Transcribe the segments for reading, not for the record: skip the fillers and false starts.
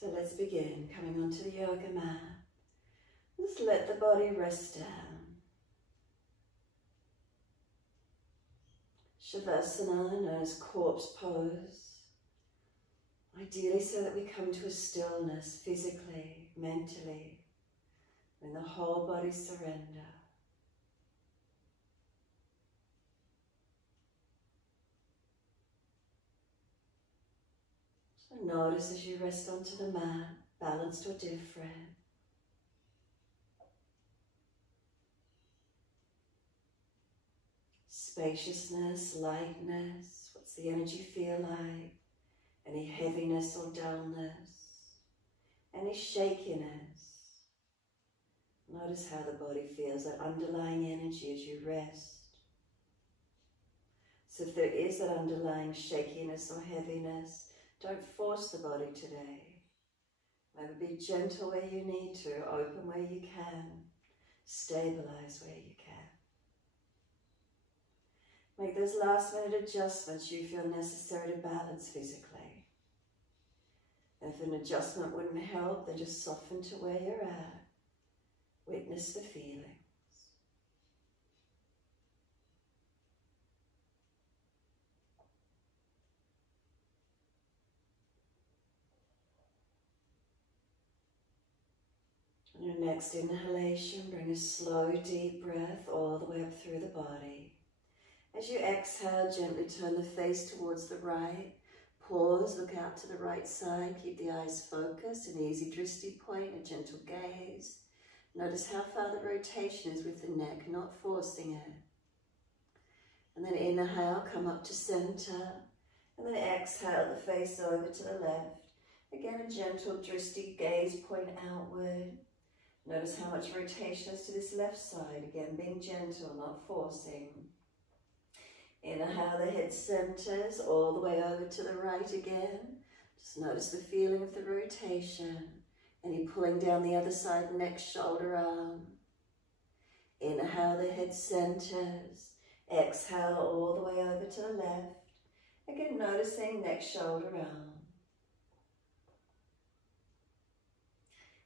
So let's begin, coming onto the yoga mat. Just let the body rest down. Shavasana, known as corpse pose. Ideally so that we come to a stillness physically, mentally, when the whole body surrender. So notice as you rest onto the mat, balanced or different. Spaciousness, lightness, what's the energy feel like? Any heaviness or dullness? Any shakiness? Notice how the body feels, that underlying energy as you rest. So if there is that underlying shakiness or heaviness, don't force the body today. Maybe be gentle where you need to, open where you can, stabilize where you can. Make those last minute adjustments you feel necessary to balance physically. And if an adjustment wouldn't help, then just soften to where you're at. Witness the feelings. On your next inhalation, bring a slow, deep breath all the way up through the body. As you exhale, gently turn the face towards the right. Pause, look out to the right side, keep the eyes focused, an easy drishti point, a gentle gaze. Notice how far the rotation is with the neck, not forcing it. And then inhale, come up to center, and then exhale, the face over to the left. Again, a gentle drishti gaze, point outward. Notice how much rotation is to this left side, again being gentle, not forcing. Inhale, the head centers all the way over to the right again. Just notice the feeling of the rotation. Any pulling down the other side, neck, shoulder, arm. Inhale, the head centers. Exhale, all the way over to the left. Again, noticing neck, shoulder, arm.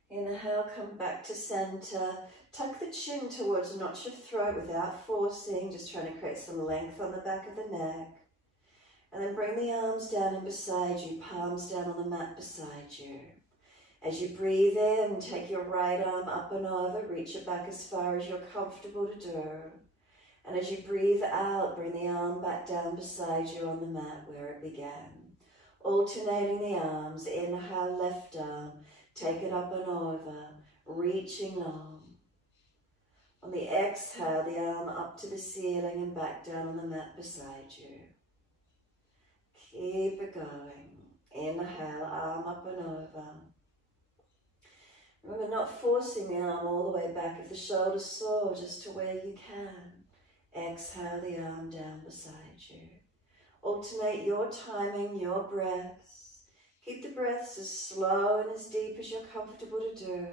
Inhale, come back to center. Tuck the chin towards the notch of throat without forcing, just trying to create some length on the back of the neck. And then bring the arms down and beside you, palms down on the mat beside you. As you breathe in, take your right arm up and over, reach it back as far as you're comfortable to do. And as you breathe out, bring the arm back down beside you on the mat where it began. Alternating the arms, inhale, left arm, take it up and over, reaching long. On the exhale, the arm up to the ceiling and back down on the mat beside you. Keep it going. Inhale, arm up and over. Remember, not forcing the arm all the way back. If the shoulders soar, just to where you can. Exhale the arm down beside you. Alternate your timing, your breaths. Keep the breaths as slow and as deep as you're comfortable to do.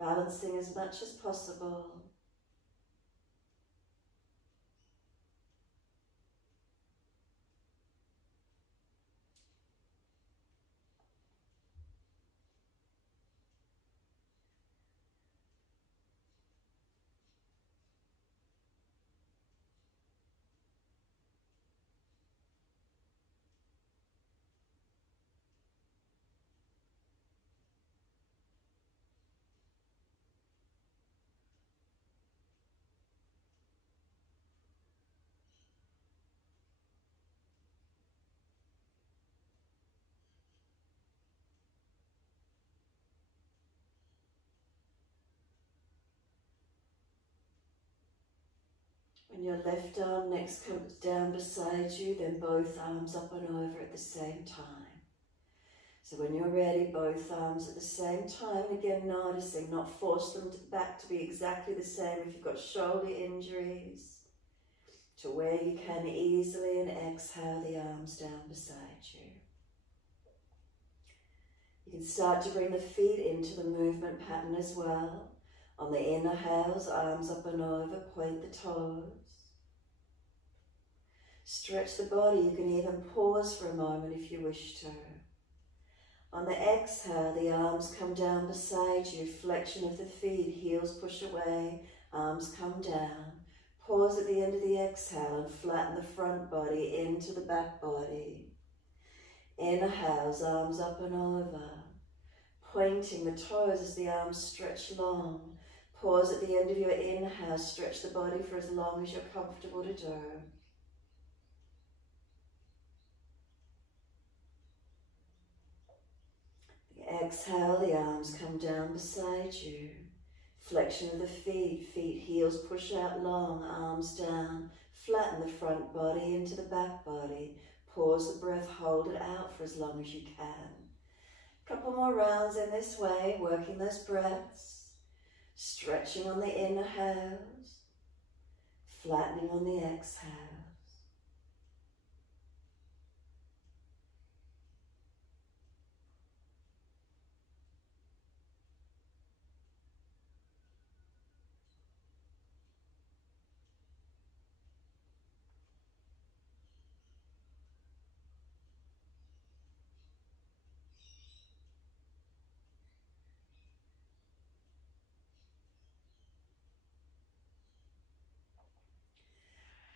Balancing as much as possible. When your left arm next comes down beside you, then both arms up and over at the same time. So when you're ready, both arms at the same time, again noticing, not force them back to be exactly the same if you've got shoulder injuries, to where you can easily, and exhale the arms down beside you. You can start to bring the feet into the movement pattern as well. On the inhales, arms up and over, point the toes. Stretch the body. You can even pause for a moment if you wish to. On the exhale, the arms come down beside you, flexion of the feet, heels push away, arms come down. Pause at the end of the exhale and flatten the front body into the back body. Inhales, arms up and over, pointing the toes as the arms stretch long. Pause at the end of your inhale, stretch the body for as long as you're comfortable to do. Exhale, the arms come down beside you. Flexion of the feet, heels push out long, arms down. Flatten the front body into the back body. Pause the breath, hold it out for as long as you can. Couple more rounds in this way, working those breaths. Stretching on the inhales, flattening on the exhales.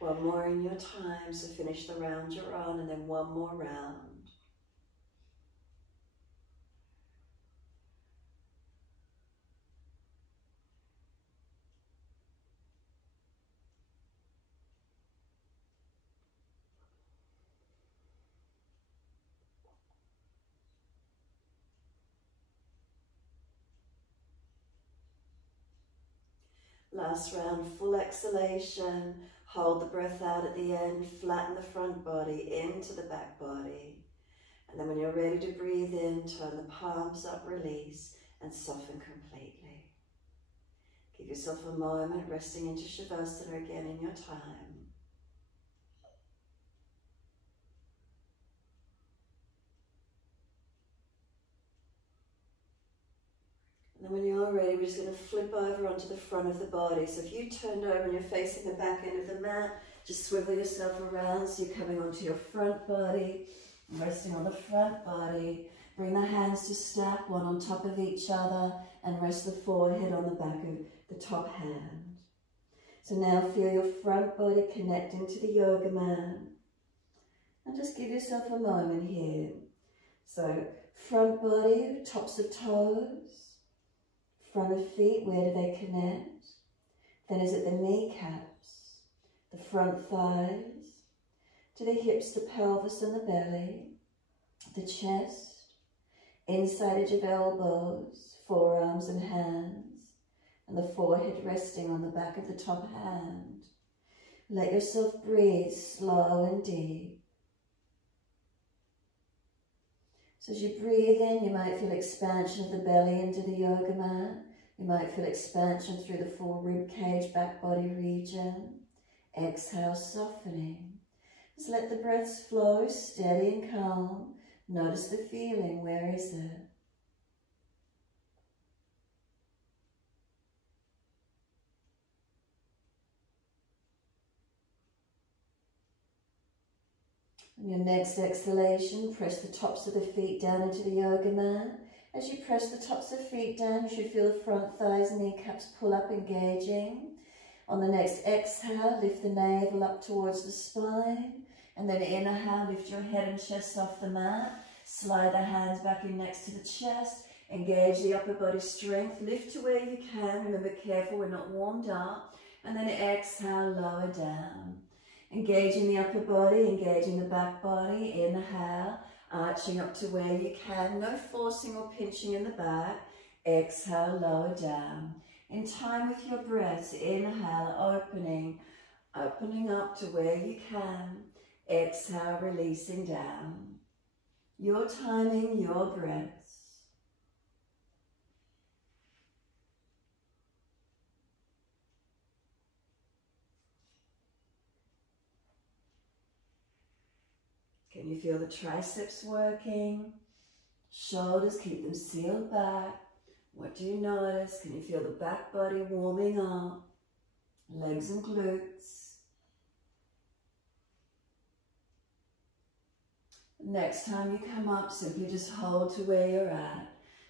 One more in your time, so finish the round you're on, and then one more round. Last round, full exhalation. Hold the breath out at the end, flatten the front body into the back body. And then when you're ready to breathe in, turn the palms up, release, and soften completely. Give yourself a moment, resting into Shavasana again in your time. And then when you're ready, we're just going to flip over onto the front of the body. So if you turned over and you're facing the back end of the mat, just swivel yourself around so you're coming onto your front body, resting on the front body. Bring the hands to stack, one on top of each other, and rest the forehead on the back of the top hand. So now feel your front body connecting to the yoga mat. And just give yourself a moment here. So front body, tops of toes. Front of feet, where do they connect? Then is it the kneecaps, the front thighs, to the hips, the pelvis and the belly, the chest, inside edge of elbows, forearms and hands, and the forehead resting on the back of the top hand. Let yourself breathe slow and deep. So as you breathe in, you might feel expansion of the belly into the yoga mat. You might feel expansion through the full rib cage, back body region. Exhale, softening. Just let the breaths flow, steady and calm. Notice the feeling, where is it? On your next exhalation, press the tops of the feet down into the yoga mat. As you press the tops of the feet down, you should feel the front thighs and kneecaps pull up, engaging. On the next exhale, lift the navel up towards the spine. And then inhale, lift your head and chest off the mat. Slide the hands back in next to the chest. Engage the upper body strength. Lift to where you can. Remember, careful, we're not warmed up. And then exhale, lower down. Engaging the upper body, engaging the back body. Inhale, arching up to where you can. No forcing or pinching in the back. Exhale, lower down. In time with your breaths, inhale, opening up to where you can. Exhale, releasing down. Your timing, your breaths. Can you feel the triceps working? Shoulders, keep them sealed back. What do you notice? Can you feel the back body warming up? Legs and glutes. Next time you come up, simply just hold to where you're at.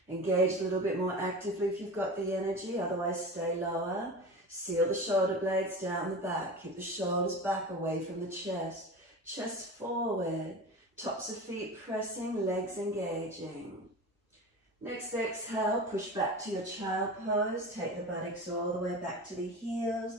Engage a little bit more actively if you've got the energy, otherwise stay lower. Seal the shoulder blades down the back. Keep the shoulders back away from the chest. Chest forward. Tops of feet pressing, legs engaging. Next exhale, push back to your child pose. Take the buttocks all the way back to the heels.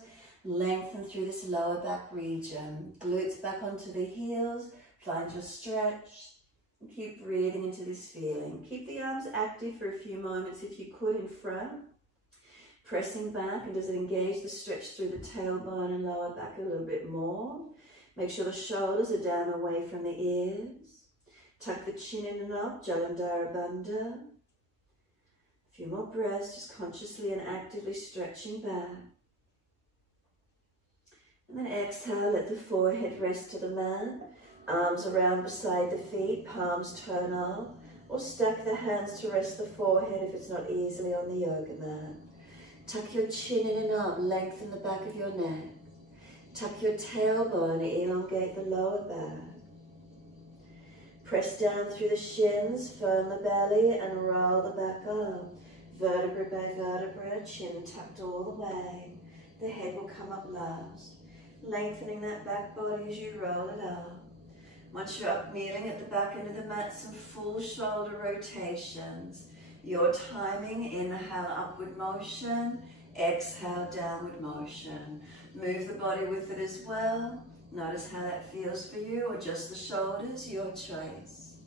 Lengthen through this lower back region. Glutes back onto the heels. Find your stretch. And keep breathing into this feeling. Keep the arms active for a few moments if you could in front. Pressing back, and does it engage the stretch through the tailbone and lower back a little bit more? Make sure the shoulders are down away from the ears. Tuck the chin in and up, Jalandhara Bandha. A few more breaths, just consciously and actively stretching back. And then exhale, let the forehead rest to the mat. Arms around beside the feet, palms turn up. Or stack the hands to rest the forehead if it's not easily on the yoga mat. Tuck your chin in and up, lengthen the back of your neck. Tuck your tailbone, elongate the lower back. Press down through the shins, firm the belly and roll the back up. Vertebra by vertebra, chin tucked all the way. The head will come up last. Lengthening that back body as you roll it up. Once you're up kneeling at the back end of the mat, some full shoulder rotations. Your timing, inhale upward motion, exhale downward motion. Move the body with it as well. Notice how that feels for you, or just the shoulders, your choice.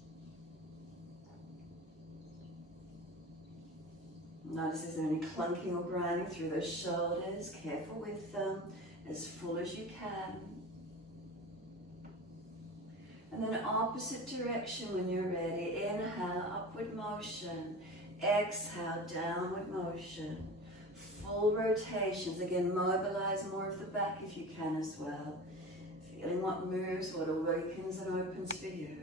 Notice is there any clunking or grinding through those shoulders. Careful with them, as full as you can. And then opposite direction when you're ready. Inhale, upward motion. Exhale, downward motion. Full rotations. Again, mobilize more of the back if you can as well. Feeling what moves, what awakens and opens for you.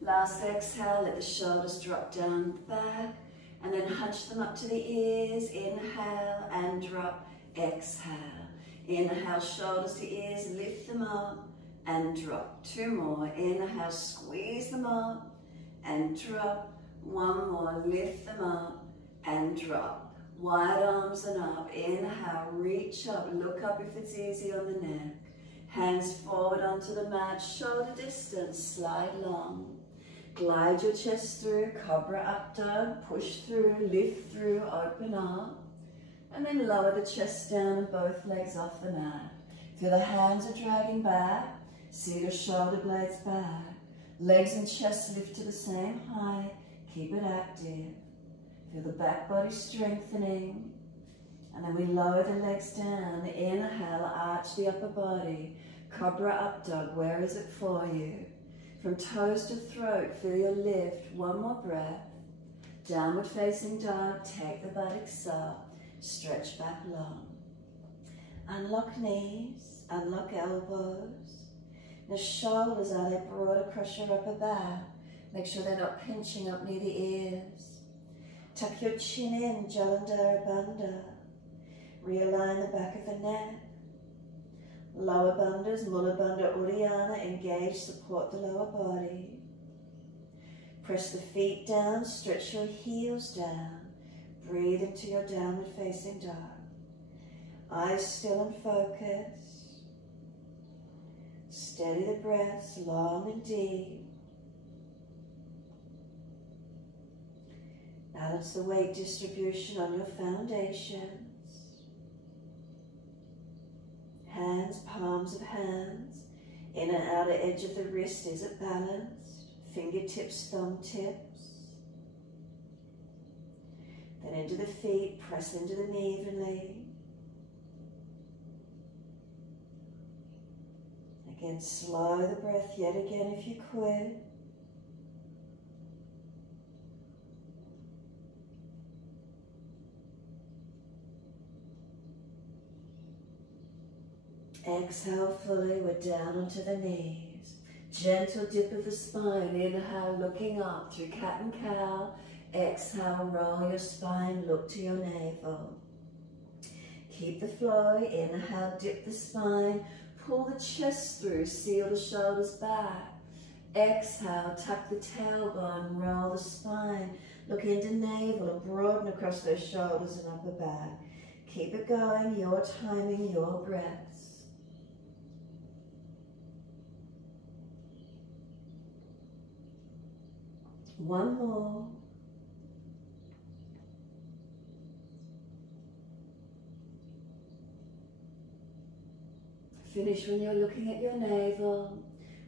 Last exhale, let the shoulders drop down the back. And then hunch them up to the ears. Inhale and drop. Exhale. Inhale, shoulders to ears. Lift them up. And drop. Two more. Inhale, squeeze them up and drop. One more. Lift them up and drop. Wide arms and up. Inhale, reach up. Look up if it's easy on the neck. Hands forward onto the mat. Shoulder distance. Slide long. Glide your chest through. Cobra up dog. Push through. Lift through. Open up. And then lower the chest down and both legs off the mat. Feel the hands are dragging back. See your shoulder blades back. Legs and chest lift to the same height. Keep it active. Feel the back body strengthening. And then we lower the legs down. Inhale, arch the upper body. Cobra up dog, where is it for you? From toes to throat, feel your lift. One more breath. Downward facing dog, take the buttocks up. Stretch back long. Unlock knees, unlock elbows. The shoulders, are they broad across your upper back? Make sure they're not pinching up near the ears. Tuck your chin in, Jalandhara Bandha. Realign the back of the neck. Lower bandhas, Mula Bandha Uddiyana, engage, support the lower body. Press the feet down, stretch your heels down. Breathe into your downward facing dog. Eyes still and focused. Steady the breaths, long and deep. Balance the weight distribution on your foundations. Hands, palms of hands. Inner and outer edge of the wrist, is it balanced? Fingertips, thumb tips. Then into the feet, press into them evenly. Again, slow the breath yet again if you could. Exhale fully, we're down onto the knees. Gentle dip of the spine, inhale, looking up through cat and cow. Exhale, roll your spine, look to your navel. Keep the flow. Inhale, dip the spine. Pull the chest through, seal the shoulders back. Exhale, tuck the tailbone, roll the spine. Look into navel and broaden across those shoulders and upper back. Keep it going, your timing, your breaths. One more. Finish when you're looking at your navel.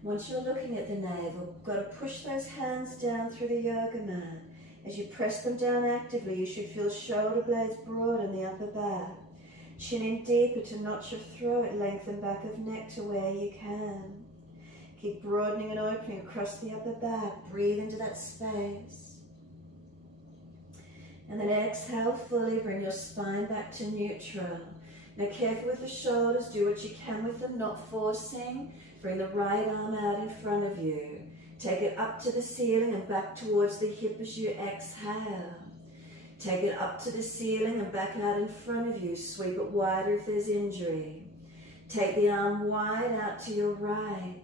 Once you're looking at the navel, you've got to push those hands down through the yoga mat. As you press them down actively, you should feel shoulder blades broad in the upper back. Chin in deeper to notch your throat, lengthen back of neck to where you can. Keep broadening and opening across the upper back. Breathe into that space. And then exhale fully, bring your spine back to neutral. Now careful with the shoulders, do what you can with them, not forcing. Bring the right arm out in front of you. Take it up to the ceiling and back towards the hip as you exhale. Take it up to the ceiling and back out in front of you. Sweep it wider if there's injury. Take the arm wide out to your right.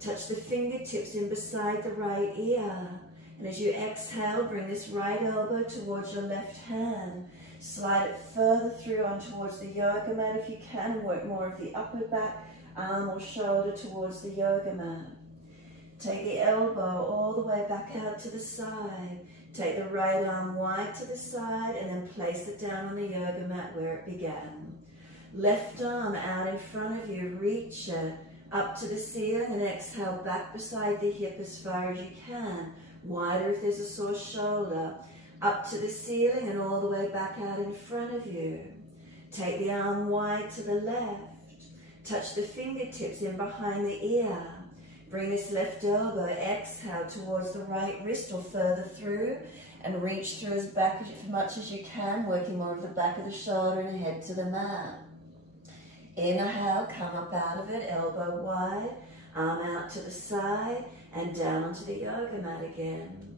Touch the fingertips in beside the right ear. And as you exhale, bring this right elbow towards your left hand. Slide it further through on towards the yoga mat if you can. Work more of the upper back, arm or shoulder towards the yoga mat. Take the elbow all the way back out to the side. Take the right arm wide to the side and then place it down on the yoga mat where it began. Left arm out in front of you, reach it up to the ceiling and exhale back beside the hip as far as you can. Wider if there's a sore shoulder. Up to the ceiling and all the way back out in front of you. Take the arm wide to the left. Touch the fingertips in behind the ear. Bring this left elbow, exhale towards the right wrist or further through and reach through as back as much as you can, working more of the back of the shoulder and head to the mat. Inhale, come up out of it, elbow wide, arm out to the side and down onto the yoga mat again.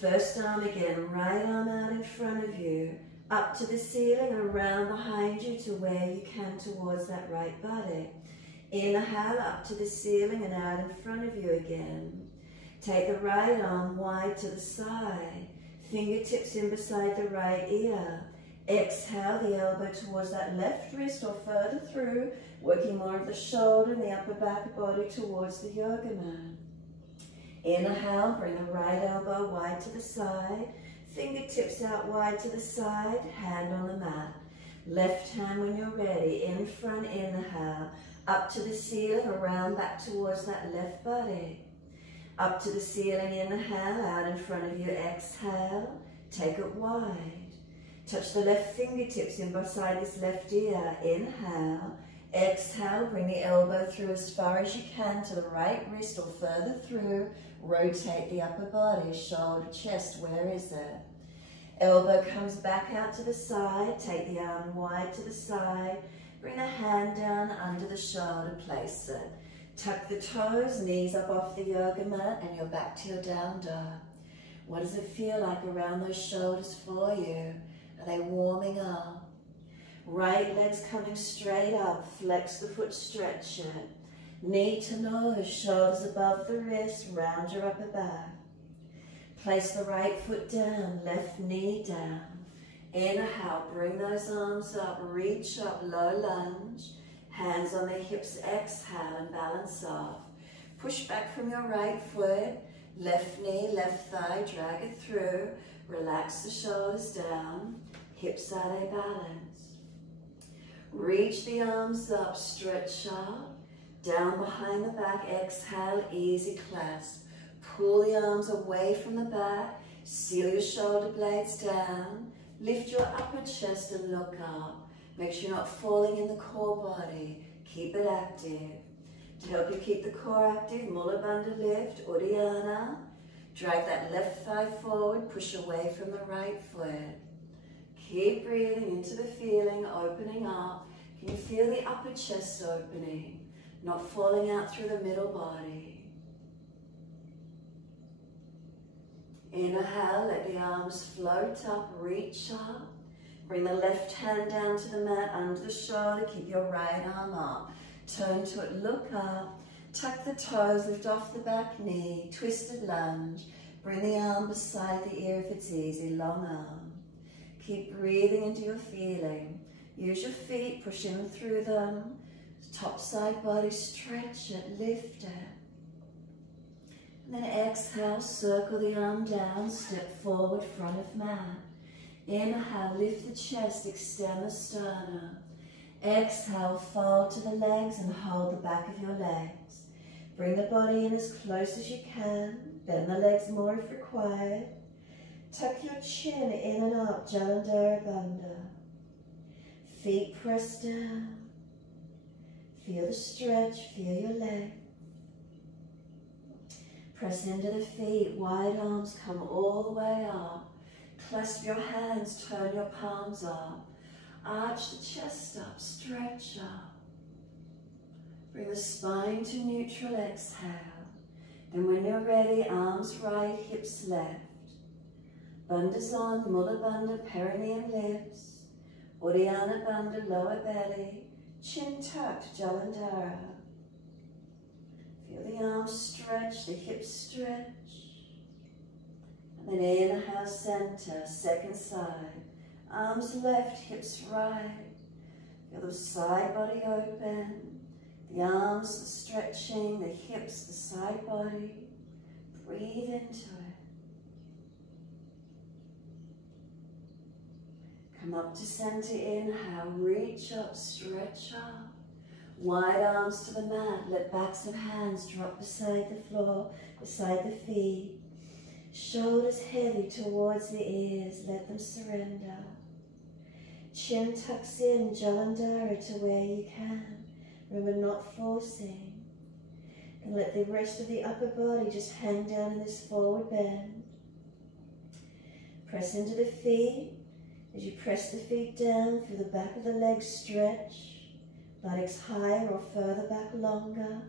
First arm again, right arm out in front of you, up to the ceiling and around behind you to where you can towards that right buttock. Inhale up to the ceiling and out in front of you again. Take the right arm wide to the side, fingertips in beside the right ear. Exhale the elbow towards that left wrist or further through, working more of the shoulder and the upper back body towards the yoga mat. Inhale, bring the right elbow wide to the side, fingertips out wide to the side, hand on the mat. Left hand when you're ready, in front, inhale, up to the ceiling, around back towards that left body. Up to the ceiling, inhale, out in front of you, exhale, take it wide. Touch the left fingertips in beside this left ear, inhale, exhale, bring the elbow through as far as you can to the right wrist or further through, rotate the upper body, shoulder, chest, where is it? Elbow comes back out to the side, take the arm wide to the side, bring the hand down under the shoulder, place it. Tuck the toes, knees up off the yoga mat and you're back to your down dog. What does it feel like around those shoulders for you? Are they warming up? Right leg's coming straight up, flex the foot, stretch it. Knee to nose, shoulders above the wrist, round your upper back. Place the right foot down, left knee down. Inhale, bring those arms up, reach up, low lunge. Hands on the hips, exhale and balance off. Push back from your right foot, left knee, left thigh, drag it through. Relax the shoulders down, hips at a balance. Reach the arms up, stretch up. Down behind the back, exhale, easy clasp. Pull the arms away from the back, seal your shoulder blades down. Lift your upper chest and look up. Make sure you're not falling in the core body. Keep it active. To help you keep the core active, Mula Bandha lift, Uddiyana. Drag that left thigh forward, push away from the right foot. Keep breathing into the feeling, opening up. Can you feel the upper chest opening? Not falling out through the middle body. Inhale, let the arms float up, reach up. Bring the left hand down to the mat, under the shoulder, keep your right arm up. Turn to it, look up, tuck the toes, lift off the back knee, twisted lunge. Bring the arm beside the ear if it's easy, long arm. Keep breathing into your feeling. Use your feet, push in through them. Top side body, stretch it, lift it. And then exhale, circle the arm down, step forward, front of mat. Inhale, lift the chest, extend the sternum. Exhale, fold to the legs and hold the back of your legs. Bring the body in as close as you can. Bend the legs more if required. Tuck your chin in and up, Jalandhara Bandha. Feet press down. Feel the stretch, feel your leg. Press into the feet, wide arms come all the way up. Clasp your hands, turn your palms up. Arch the chest up, stretch up. Bring the spine to neutral, exhale. Then when you're ready, arms right, hips left. Bandhasana, Mula Bandha, perineum lifts. Uddiyana Bandha, lower belly. Chin tucked, Jalandhara. Feel the arms stretch, the hips stretch. And then inhale, center, second side. Arms left, hips right. Feel the side body open. The arms stretching, the hips, the side body. Breathe into it. Come up to center, inhale, reach up, stretch up. Wide arms to the mat, let backs of hands drop beside the floor, beside the feet. Shoulders heavy towards the ears, let them surrender. Chin tucks in, Jalandhara to where you can. Remember, not forcing. And let the rest of the upper body just hang down in this forward bend. Press into the feet. As you press the feet down, feel the back of the legs stretch. Buttocks higher or further back longer.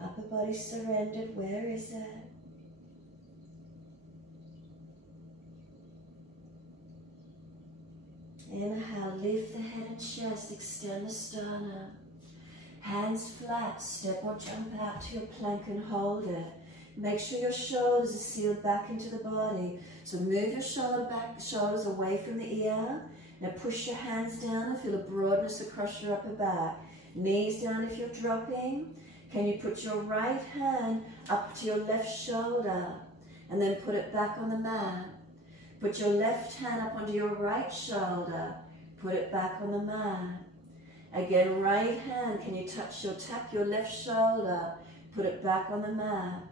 Upper body surrendered, where is it? Inhale, lift the head and chest, extend the sternum. Hands flat, step or jump out to your plank and hold it. Make sure your shoulders are sealed back into the body. So move your shoulders away from the ear. Now push your hands down and feel a broadness across your upper back. Knees down if you're dropping. Can you put your right hand up to your left shoulder and then put it back on the mat? Put your left hand up onto your right shoulder. Put it back on the mat. Again, right hand, can you tap your left shoulder? Put it back on the mat.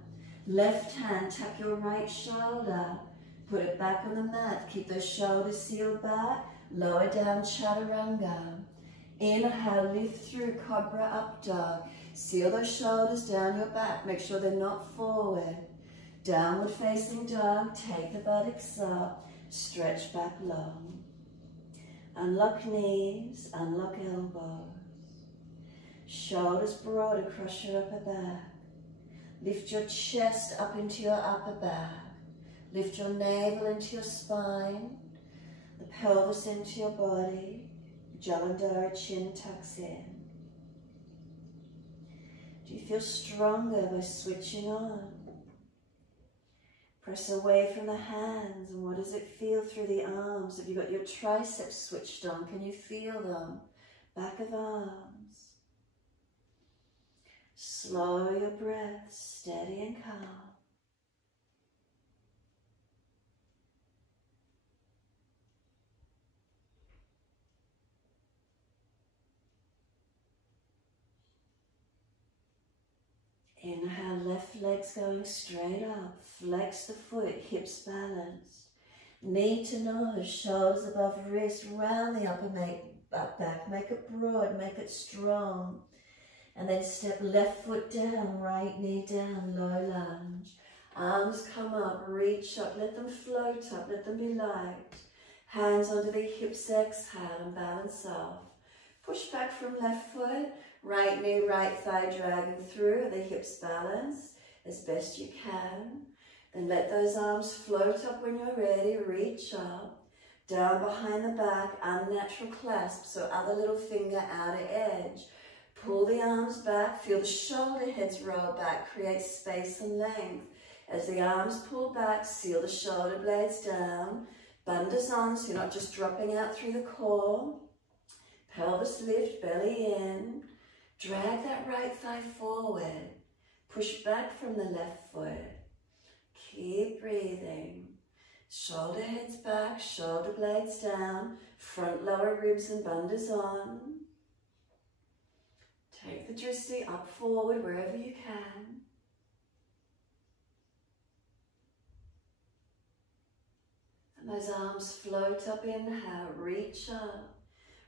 Left hand, tap your right shoulder. Put it back on the mat. Keep those shoulders sealed back. Lower down, Chaturanga. Inhale, lift through, Cobra up dog. Seal those shoulders down your back. Make sure they're not forward. Downward facing dog. Take the buttocks up. Stretch back long. Unlock knees, unlock elbows. Shoulders broad across your upper back. Lift your chest up into your upper back. Lift your navel into your spine. The pelvis into your body. Jalandhara, chin tucks in. Do you feel stronger by switching on? Press away from the hands, and what does it feel through the arms? Have you got your triceps switched on? Can you feel them? Back of arms. Slow your breath, steady and calm. Inhale, left leg's going straight up. Flex the foot, hips balanced. Knee to nose, shoulders above wrist. Round the upper back. Make it broad, make it strong. And then step left foot down, right knee down, low lunge. Arms come up, reach up, let them float up, let them be light. Hands onto the hips, exhale and balance off. Push back from left foot. Right knee, right thigh dragging through, the hips balance as best you can. Then let those arms float up when you're ready, reach up. Down behind the back, unnatural clasp, so other little finger outer edge. Pull the arms back, feel the shoulder heads roll back, create space and length. As the arms pull back, seal the shoulder blades down. Tadasana, so you're not just dropping out through the core. Pelvis lift, belly in. Drag that right thigh forward. Push back from the left foot. Keep breathing. Shoulder heads back, shoulder blades down. Front lower ribs and Tadasana. Take the drishti up forward wherever you can. And those arms float up, inhale, reach up.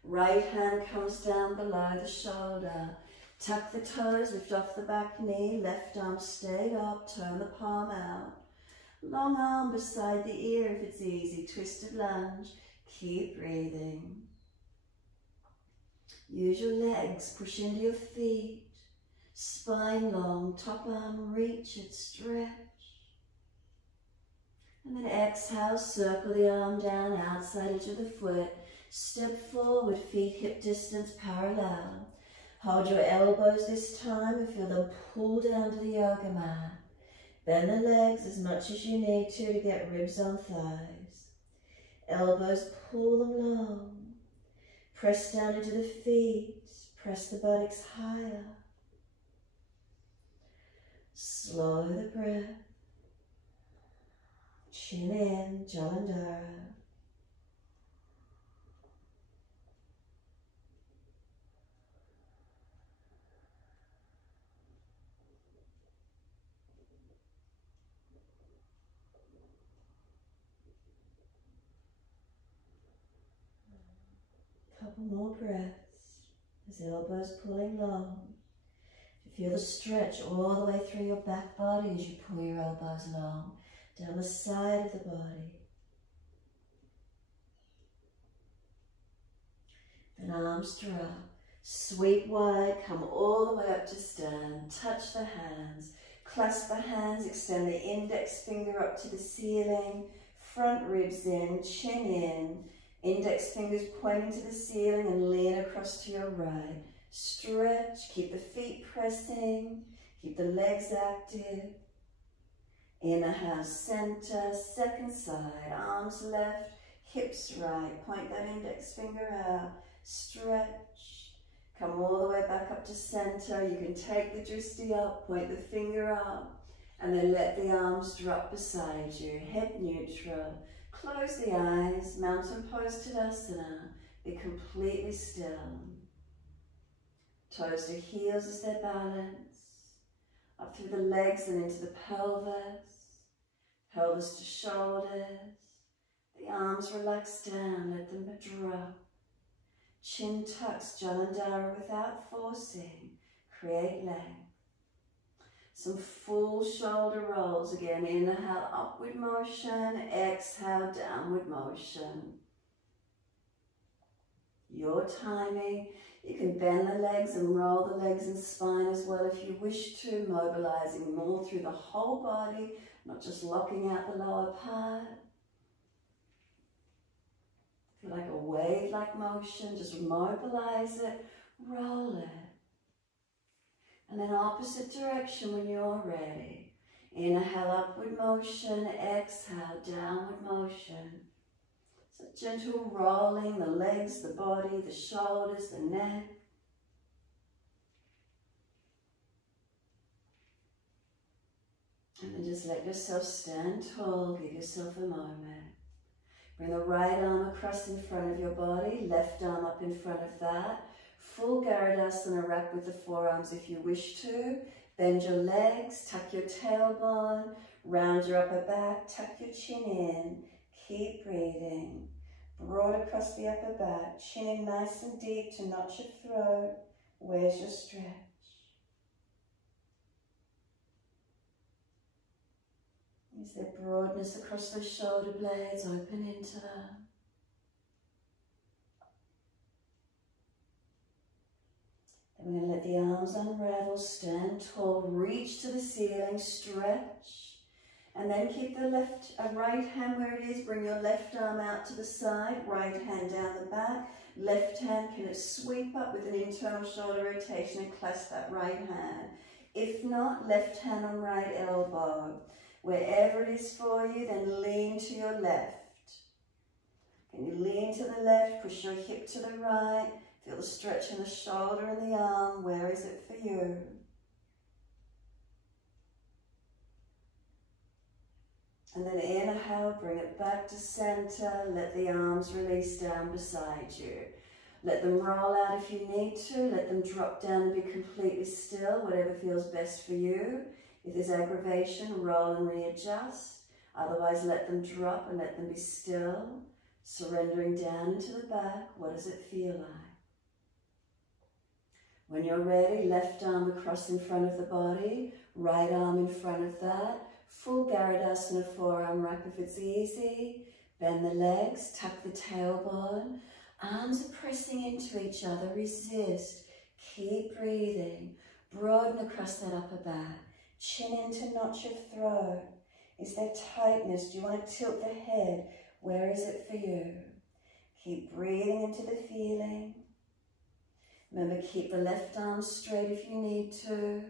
Right hand comes down below the shoulder. Tuck the toes, lift off the back knee. Left arm stay up, turn the palm out. Long arm beside the ear if it's easy. Twisted lunge. Keep breathing. Use your legs, push into your feet. Spine long, top arm reach it, stretch. And then exhale, circle the arm down, outside edge of the foot. Step forward, feet hip distance parallel. Hold your elbows this time and feel them pull down to the yoga mat. Bend the legs as much as you need to get ribs on thighs. Elbows pull them long. Press down into the feet. Press the buttocks higher. Slow the breath. Chin in, Jalandhara. Couple more breaths as elbows pulling long. Feel the stretch all the way through your back body as you pull your elbows long, down the side of the body. Then arms drop, sweep wide, come all the way up to stand, touch the hands, clasp the hands, extend the index finger up to the ceiling, front ribs in, chin in, index fingers pointing to the ceiling and lean across to your right. Stretch, keep the feet pressing, keep the legs active. Inhale, center, second side, arms left, hips right. Point that index finger out, stretch. Come all the way back up to center. You can take the drishti up, point the finger up, and then let the arms drop beside you, head neutral. Close the eyes, mountain pose Tadasana, be completely still. Toes to heels as they balance, up through the legs and into the pelvis, pelvis to shoulders, the arms relax down, let them drop. Chin tucks, Jalandhara without forcing, create length. Some full shoulder rolls again. Inhale, upward motion. Exhale, downward motion. Your timing. You can bend the legs and roll the legs and spine as well if you wish to, mobilizing more through the whole body, not just locking out the lower part. Feel like a wave-like motion. Just mobilize it, roll it. And then opposite direction when you're ready. Inhale, upward motion. Exhale, downward motion. So gentle rolling, the legs, the body, the shoulders, the neck. And then just let yourself stand tall. Give yourself a moment. Bring the right arm across in front of your body. Left arm up in front of that. Full Tadasana wrap with the forearms if you wish to. Bend your legs, tuck your tailbone, round your upper back, tuck your chin in. Keep breathing. Broad across the upper back, chin in nice and deep to notch your throat. Where's your stretch? Is there broadness across the shoulder blades? Open into them. Then we're going to let the arms unravel, stand tall, reach to the ceiling, stretch. And then keep the right hand where it is. Bring your left arm out to the side, right hand down the back. Left hand, can it sweep up with an internal shoulder rotation and clasp that right hand? If not, left hand on right elbow. Wherever it is for you, then lean to your left. Can you lean to the left, push your hip to the right, feel the stretch in the shoulder and the arm. Where is it for you? And then inhale, bring it back to center. Let the arms release down beside you. Let them roll out if you need to. Let them drop down and be completely still, whatever feels best for you. If there's aggravation, roll and readjust. Otherwise, let them drop and let them be still. Surrendering down into the back. What does it feel like? When you're ready, left arm across in front of the body, right arm in front of that. Full Tadasana forearm wrap if it's easy. Bend the legs, tuck the tailbone. Arms are pressing into each other. Resist. Keep breathing. Broaden across that upper back. Chin in to notch your throat. Is there tightness? Do you want to tilt the head? Where is it for you? Keep breathing into the feeling. Remember, keep the left arm straight if you need to.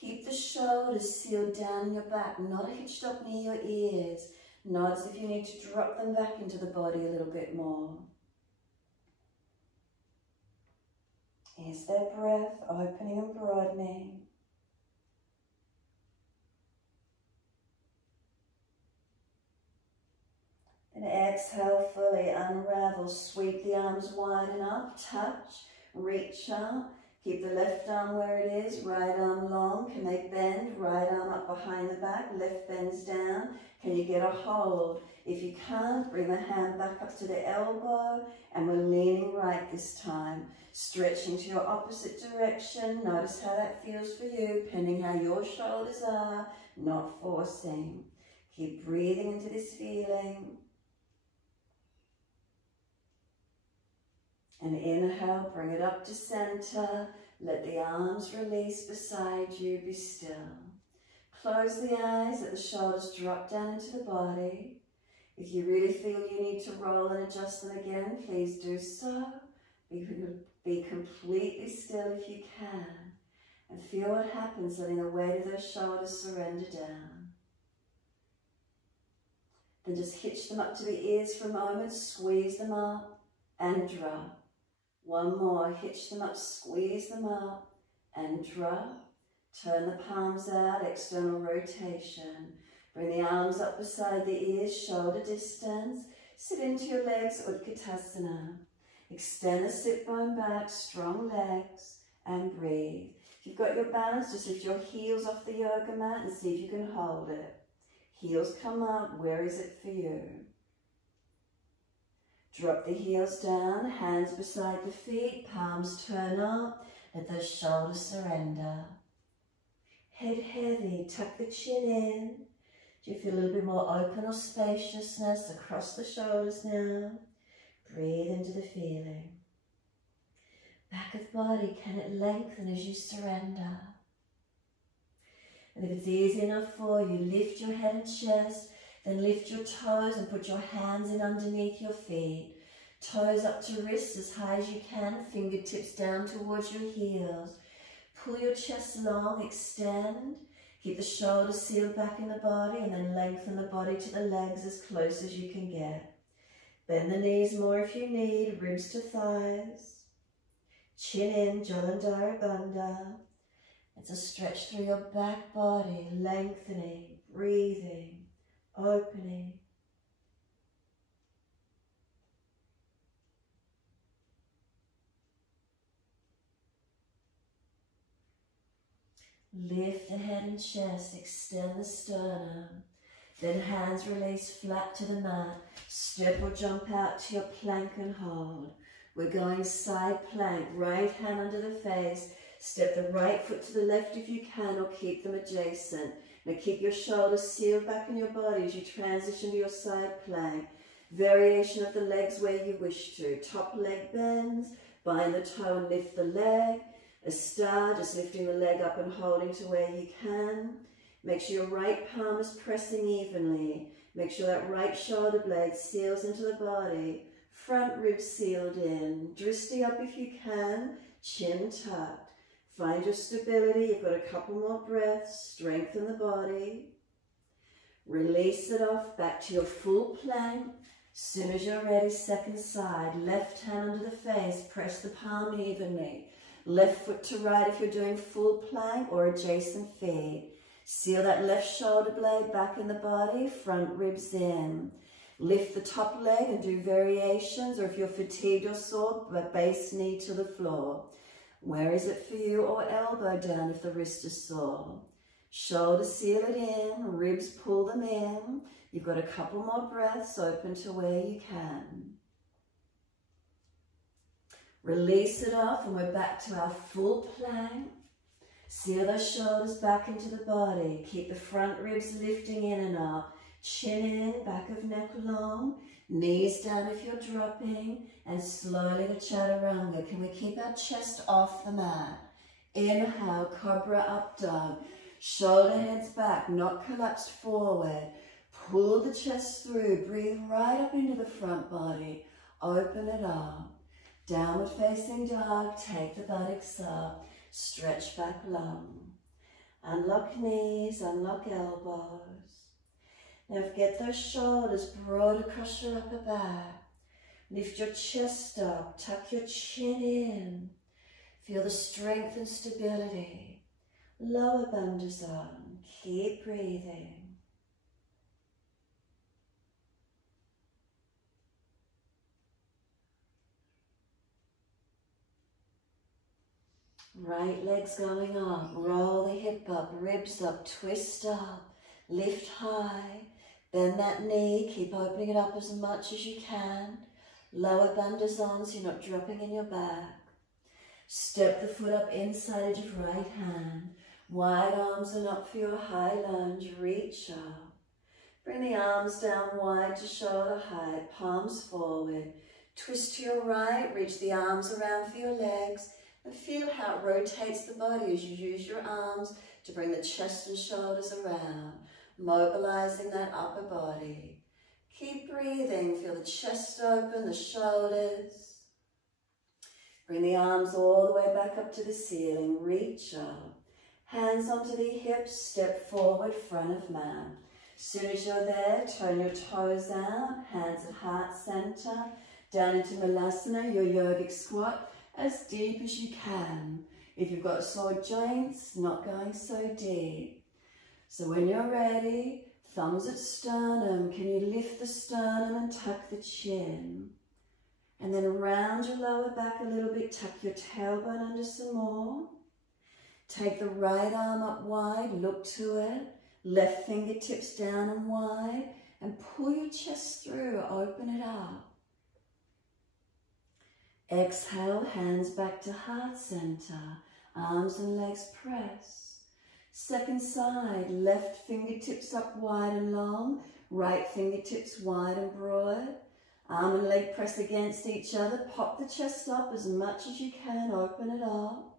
Keep the shoulders sealed down in your back, not hitched up near your ears. Not as if you need to drop them back into the body a little bit more. Is there breath, opening and broadening? And exhale, fully unravel. Sweep the arms wide enough, touch, reach out. Keep the left arm where it is, right arm long. Can they bend? Right arm up behind the back, left bends down. Can you get a hold? If you can't, bring the hand back up to the elbow, and we're leaning right this time. Stretching to your opposite direction. Notice how that feels for you, depending how your shoulders are, not forcing. Keep breathing into this feeling. And inhale, bring it up to center. Let the arms release beside you, be still. Close the eyes, let the shoulders drop down into the body. If you really feel you need to roll and adjust them again, please do so. Be completely still if you can. And feel what happens letting the weight of those shoulders surrender down. Then just hitch them up to the ears for a moment, squeeze them up and drop. One more, hitch them up, squeeze them up and drop. Turn the palms out, external rotation. Bring the arms up beside the ears, shoulder distance. Sit into your legs, Utkatasana. Extend the sit bone back, strong legs, and breathe. If you've got your balance, just lift your heels off the yoga mat and see if you can hold it. Heels come up, where is it for you? Drop the heels down, hands beside the feet, palms turn up, let those shoulders surrender. Head heavy, tuck the chin in. Do you feel a little bit more open or spaciousness across the shoulders now? Breathe into the feeling. Back of body, can it lengthen as you surrender? And if it's easy enough for you, lift your head and chest, then lift your toes and put your hands in underneath your feet. Toes up to wrists as high as you can, fingertips down towards your heels. Pull your chest long, extend. Keep the shoulders sealed back in the body and then lengthen the body to the legs as close as you can get. Bend the knees more if you need, ribs to thighs. Chin in, Jalandhara Bandha. It's a stretch through your back body, lengthening, breathing, opening. Lift the head and chest, extend the sternum. Then hands release flat to the mat. Step or jump out to your plank and hold. We're going side plank, right hand under the face. Step the right foot to the left if you can, or keep them adjacent. Now keep your shoulders sealed back in your body as you transition to your side plank. Variation of the legs where you wish to. Top leg bends, bind the toe and lift the leg. A star, just lifting the leg up and holding to where you can. Make sure your right palm is pressing evenly. Make sure that right shoulder blade seals into the body. Front ribs sealed in. Dristy up if you can. Chin tucked. Find your stability. You've got a couple more breaths. Strengthen the body. Release it off. Back to your full plank. Soon as you're ready, second side. Left hand under the face. Press the palm evenly. Left foot to right if you're doing full plank or adjacent feet. Seal that left shoulder blade back in the body, front ribs in. Lift the top leg and do variations, or if you're fatigued or sore, base knee to the floor. Where is it for you? Or elbow down if the wrist is sore. Shoulders seal it in, ribs pull them in. You've got a couple more breaths, open to where you can. Release it off and we're back to our full plank. Seal those shoulders back into the body. Keep the front ribs lifting in and up. Chin in, back of neck long. Knees down if you're dropping. And slowly to Chaturanga. Can we keep our chest off the mat? Inhale, Cobra up dog. Shoulder heads back, not collapsed forward. Pull the chest through. Breathe right up into the front body. Open it up. Downward facing dog. Take the buttocks up. Stretch back long. Unlock knees, unlock elbows. Now get those shoulders broad across your upper back. Lift your chest up, tuck your chin in. Feel the strength and stability. Lower Bandhasana, keep breathing. Right leg's going up, roll the hip up, ribs up, twist up, lift high, bend that knee, keep opening it up as much as you can. Lower Bandhasana so you're not dropping in your back. Step the foot up inside of your right hand. Wide arms and up for your high lunge, reach up. Bring the arms down wide to shoulder height, palms forward. Twist to your right, reach the arms around for your legs. And feel how it rotates the body as you use your arms to bring the chest and shoulders around, mobilizing that upper body. Keep breathing, feel the chest open, the shoulders. Bring the arms all the way back up to the ceiling, reach up. Hands onto the hips, step forward, front of mat. Soon as you're there, turn your toes out, hands at heart center, down into Malasana, your Yogic Squat, as deep as you can. If you've got sore joints, not going so deep. So when you're ready, thumbs at sternum. Can you lift the sternum and tuck the chin? And then round your lower back a little bit, tuck your tailbone under some more. Take the right arm up wide, look to it. Left fingertips down and wide. And pull your chest through, open it up. Exhale, hands back to heart center, arms and legs press. Second side, left fingertips up wide and long, right fingertips wide and broad. Arm and leg press against each other, pop the chest up as much as you can, open it up.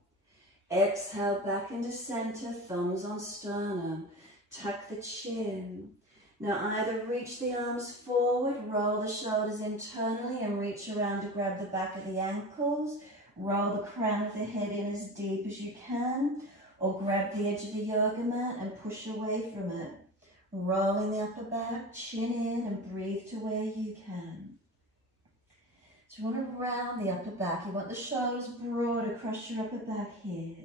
Exhale, back into center, thumbs on sternum, tuck the chin. Now either reach the arms forward, roll the shoulders internally and reach around to grab the back of the ankles. Roll the crown of the head in as deep as you can, or grab the edge of the yoga mat and push away from it. Rolling the upper back, chin in and breathe to where you can. So you want to round the upper back. You want the shoulders broad across your upper back here.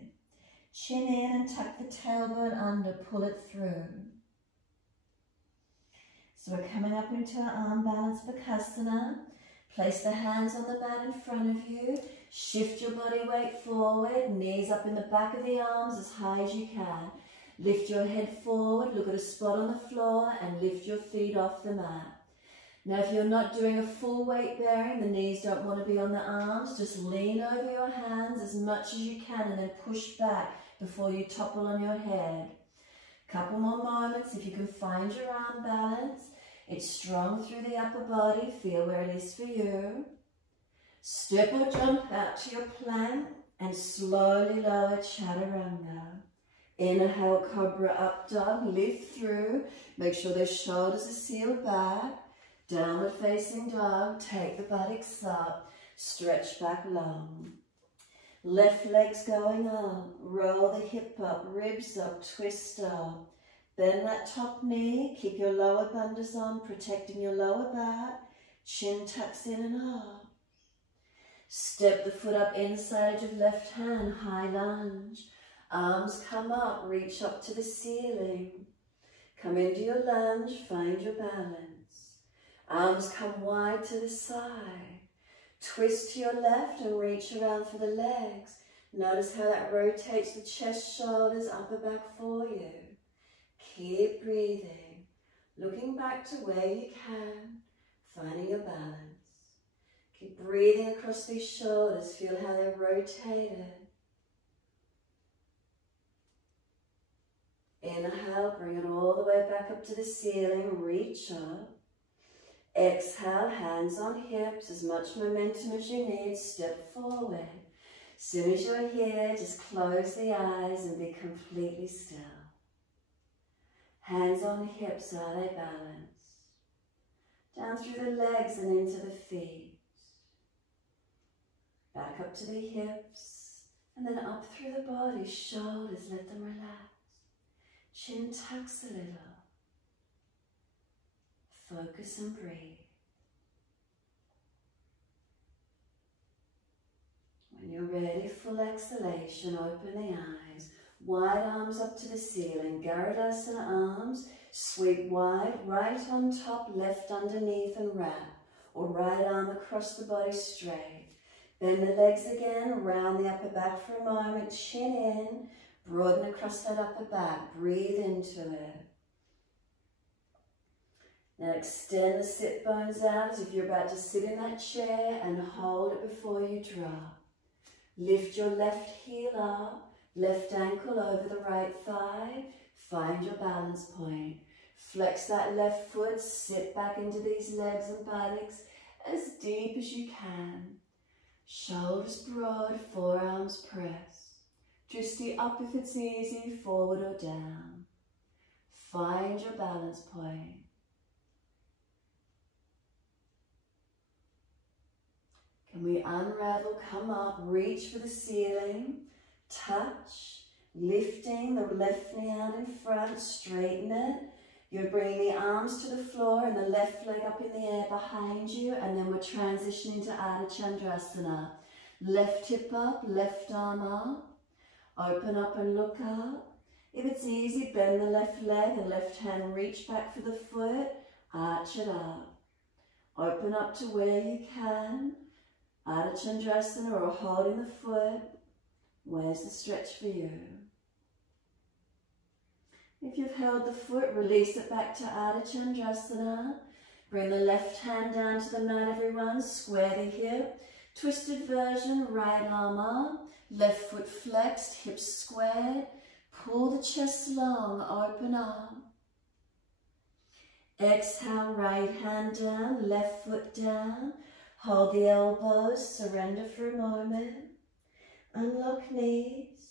Chin in and tuck the tailbone under, pull it through. So we're coming up into our arm balance Bakasana. Place the hands on the mat in front of you. Shift your body weight forward, knees up in the back of the arms as high as you can. Lift your head forward, look at a spot on the floor and lift your feet off the mat. Now if you're not doing a full weight bearing, the knees don't want to be on the arms, just lean over your hands as much as you can and then push back before you topple on your head. Couple more moments if you can find your arm balance. It's strong through the upper body, feel where it is for you. Step or jump out to your plank and slowly lower Chaturanga. Inhale, Cobra Up Dog, lift through. Make sure those shoulders are sealed back. Downward Facing Dog, take the buttocks up, stretch back long. Left leg's going up, roll the hip up, ribs up, twist up. Bend that top knee, keep your lower bandhas on, protecting your lower back. Chin tucks in and up. Step the foot up inside of left hand, high lunge. Arms come up, reach up to the ceiling. Come into your lunge, find your balance. Arms come wide to the side. Twist to your left and reach around for the legs. Notice how that rotates the chest, shoulders, upper back for you. Keep breathing, looking back to where you can, finding your balance. Keep breathing across these shoulders, feel how they're rotated. Inhale, bring it all the way back up to the ceiling, reach up. Exhale, hands on hips, as much momentum as you need, step forward. As soon as you're here, just close the eyes and be completely still. Hands on hips, are they balanced? Down through the legs and into the feet. Back up to the hips, and then up through the body, shoulders, let them relax. Chin tucks a little. Focus and breathe. When you're ready, full exhalation, open the eyes. Wide arms up to the ceiling, Tadasana arms, sweep wide, right on top, left underneath and wrap, or right arm across the body straight. Bend the legs again, round the upper back for a moment, chin in, broaden across that upper back, breathe into it. Now extend the sit bones out as if you're about to sit in that chair and hold it before you drop. Lift your left heel up, left ankle over the right thigh, find your balance point. Flex that left foot, sit back into these legs and buttocks as deep as you can. Shoulders broad, forearms press. Twisty up if it's easy, forward or down. Find your balance point. Can we unravel, come up, reach for the ceiling, touch, lifting the left knee out in front, straighten it. You're bringing the arms to the floor and the left leg up in the air behind you, and then we're transitioning to Ardha Chandrasana. Left hip up, left arm up, open up and look up. If it's easy, bend the left leg and left hand reach back for the foot, arch it up. Open up to where you can. Ardha Chandrasana or holding the foot. Where's the stretch for you? If you've held the foot, release it back to Ardha Chandrasana. Bring the left hand down to the mat, everyone. Square the hip. Twisted version, right arm up. Left foot flexed, hips squared. Pull the chest long, open up. Exhale, right hand down, left foot down. Hold the elbows, surrender for a moment. Unlock knees.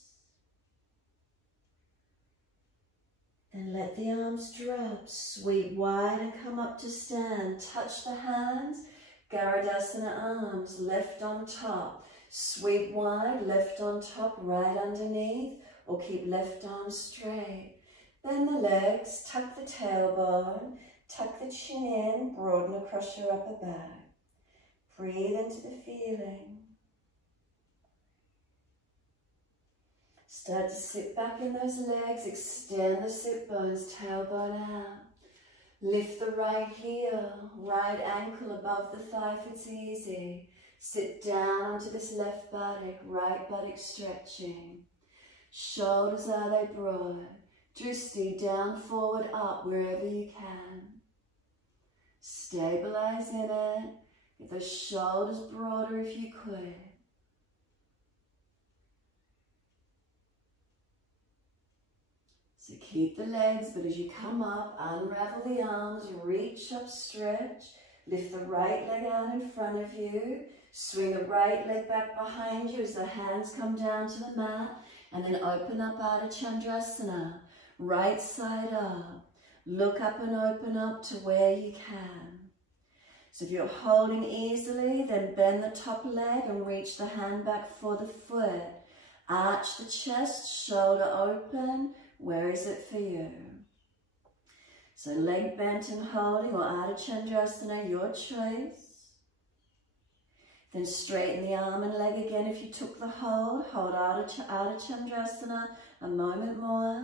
And let the arms drop. Sweep wide and come up to stand. Touch the hands. Garudasana arms, left on top. Sweep wide, left on top, right underneath. Or keep left arm straight. Bend the legs, tuck the tailbone. Tuck the chin in, broaden across your upper back. Breathe into the feeling. Start to sit back in those legs, extend the sit bones, tailbone out. Lift the right heel, right ankle above the thigh if it's easy. Sit down onto this left buttock, right buttock stretching. Shoulders, are they broad? Dristi, down, forward, up, wherever you can. Stabilize in it. Get the shoulders broader if you could. So keep the legs, but as you come up, unravel the arms, reach up, stretch. Lift the right leg out in front of you. Swing the right leg back behind you as the hands come down to the mat. And then open up Ardha Chandrasana, right side up. Look up and open up to where you can. So if you're holding easily, then bend the top leg and reach the hand back for the foot. Arch the chest, shoulder open. Where is it for you? So leg bent and holding, or Ardha Chandrasana, your choice. Then straighten the arm and leg again if you took the hold. Hold Ardha Chandrasana a moment more.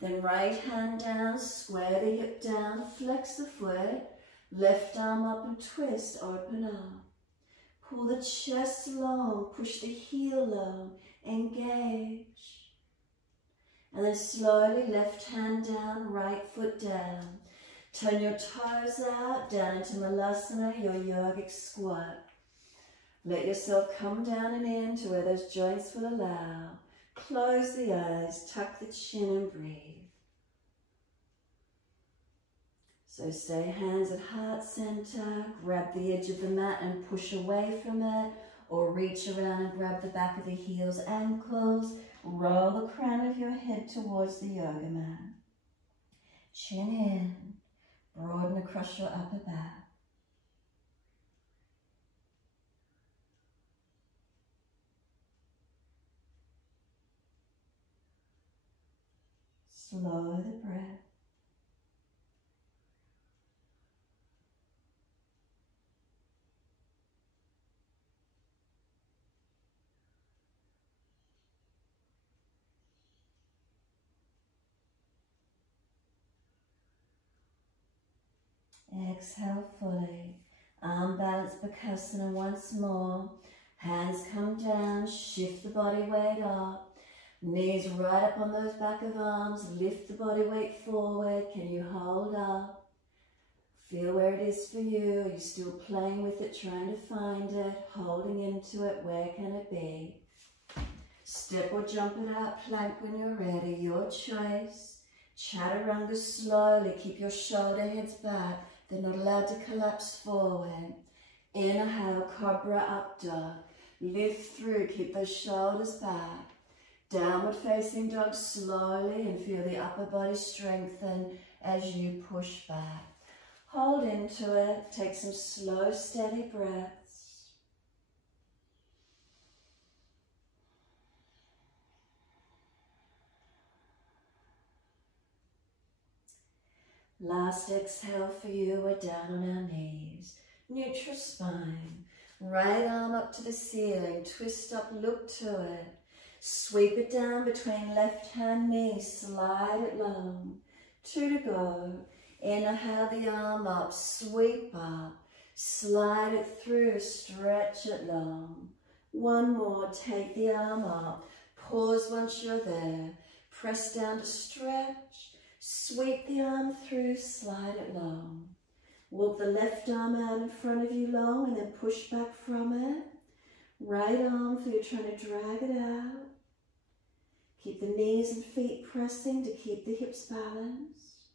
Then right hand down, square the hip down, flex the foot. Left arm up and twist, open up. Pull the chest long, push the heel long, engage. And then slowly left hand down, right foot down. Turn your toes out, down into Malasana, your Yogic Squat. Let yourself come down and in to where those joints will allow. Close the eyes, tuck the chin and breathe. So stay hands at heart center, grab the edge of the mat and push away from it, or reach around and grab the back of the heels, ankles, roll the crown of your head towards the yoga mat. Chin in, broaden across your upper back. Slow the breath. Exhale fully. Arm balance Bakasana once more. Hands come down, shift the body weight up. Knees right up on those back of arms. Lift the body weight forward. Can you hold up? Feel where it is for you. Are you still playing with it, trying to find it, holding into it? Where can it be? Step or jump it out, plank when you're ready. Your choice. Chaturanga slowly. Keep your shoulder heads back. They're not allowed to collapse forward. Inhale, Cobra Up Dog. Lift through, keep those shoulders back. Downward Facing Dog slowly, and feel the upper body strengthen as you push back. Hold into it, take some slow, steady breaths. Last exhale for you, we're down on our knees. Neutral spine. Right arm up to the ceiling. Twist up, look to it. Sweep it down between left hand knee. Slide it long. 2 to go. Inhale the arm up. Sweep up. Slide it through. Stretch it long. 1 more. Take the arm up. Pause once you're there. Press down to stretch. Sweep the arm through, slide it long. Walk the left arm out in front of you long and then push back from it. Right arm, feel you're trying to drag it out. Keep the knees and feet pressing to keep the hips balanced.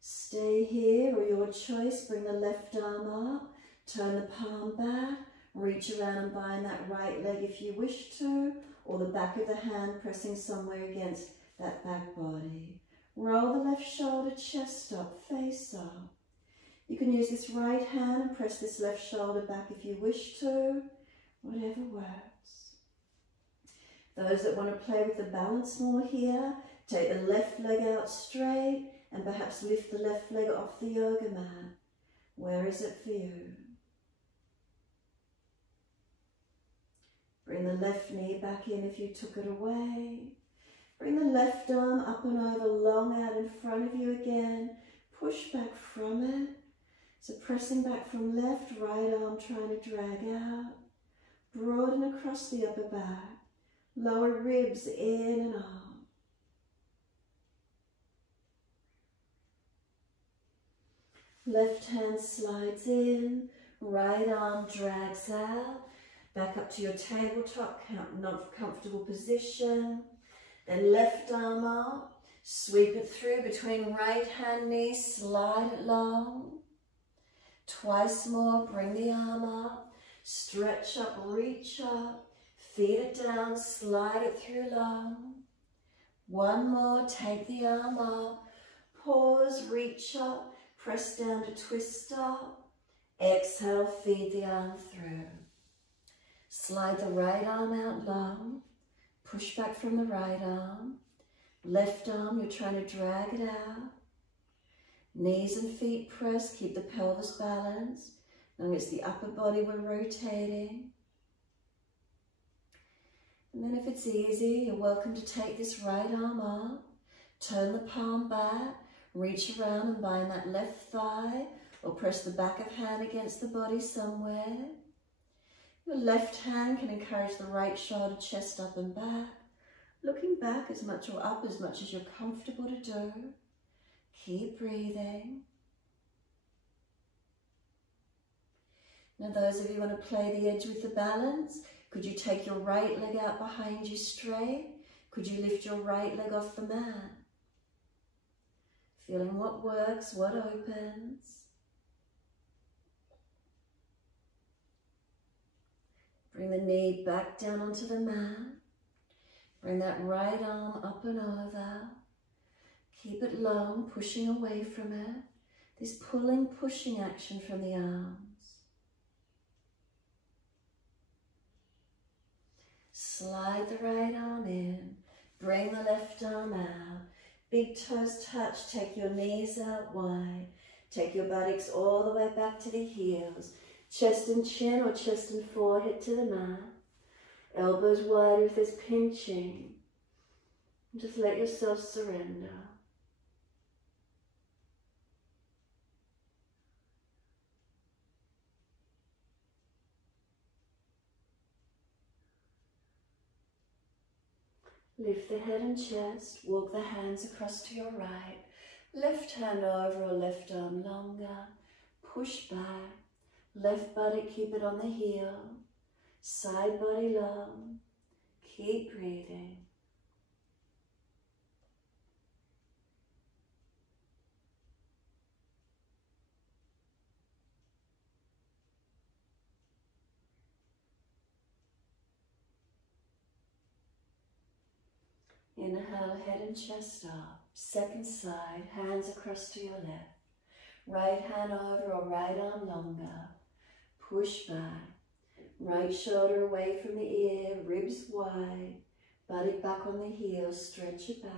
Stay here, or your choice, bring the left arm up, turn the palm back, reach around and bind that right leg if you wish to, or the back of the hand pressing somewhere against that back body. Roll the left shoulder, chest up, face up. You can use this right hand and press this left shoulder back if you wish to, whatever works. Those that want to play with the balance more here, take the left leg out straight and perhaps lift the left leg off the yoga mat. Where is it for you? Bring the left knee back in if you took it away. Bring the left arm up and over, long out in front of you again. Push back from it. So pressing back from left, right arm trying to drag out. Broaden across the upper back. Lower ribs in and out. Left hand slides in, right arm drags out. Back up to your tabletop, not comfortable position. Then left arm up, sweep it through between right hand knee, slide it long. Twice more, bring the arm up, stretch up, reach up. Feed it down, slide it through long. One more, take the arm up. Pause, reach up, press down to twist up. Exhale, feed the arm through. Slide the right arm out long. Push back from the right arm. Left arm, you're trying to drag it out. Knees and feet press, keep the pelvis balanced. Now it's the upper body we're rotating. And then if it's easy, you're welcome to take this right arm up. Turn the palm back, reach around and bind that left thigh, or press the back of hand against the body somewhere. Your left hand can encourage the right shoulder, chest up and back. Looking back as much or up as much as you're comfortable to do. Keep breathing. Now those of you who want to play the edge with the balance, could you take your right leg out behind you straight? Could you lift your right leg off the mat? Feeling what works, what opens. Bring the knee back down onto the mat. Bring that right arm up and over. Keep it long, pushing away from it. This pulling, pushing action from the arms. Slide the right arm in. Bring the left arm out. Big toes touch. Take your knees out wide. Take your buttocks all the way back to the heels. Chest and chin or chest and forehead to the mat. Elbows wide if there's pinching. And just let yourself surrender. Lift the head and chest, walk the hands across to your right, left hand over or left arm longer, push back, left buttock keep it on the heel, side body long, keep breathing. Inhale, head and chest up. Second side, hands across to your left. Right hand over or right arm longer. Push back. Right shoulder away from the ear, ribs wide. Buttock back on the heel, stretch it back.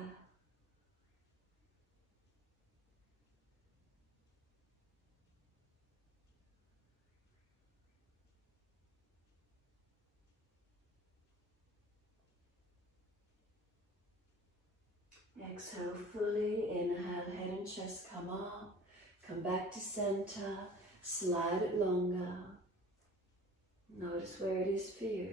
Exhale fully, inhale, head and chest come up, come back to center, slide it longer. Notice where it is for you.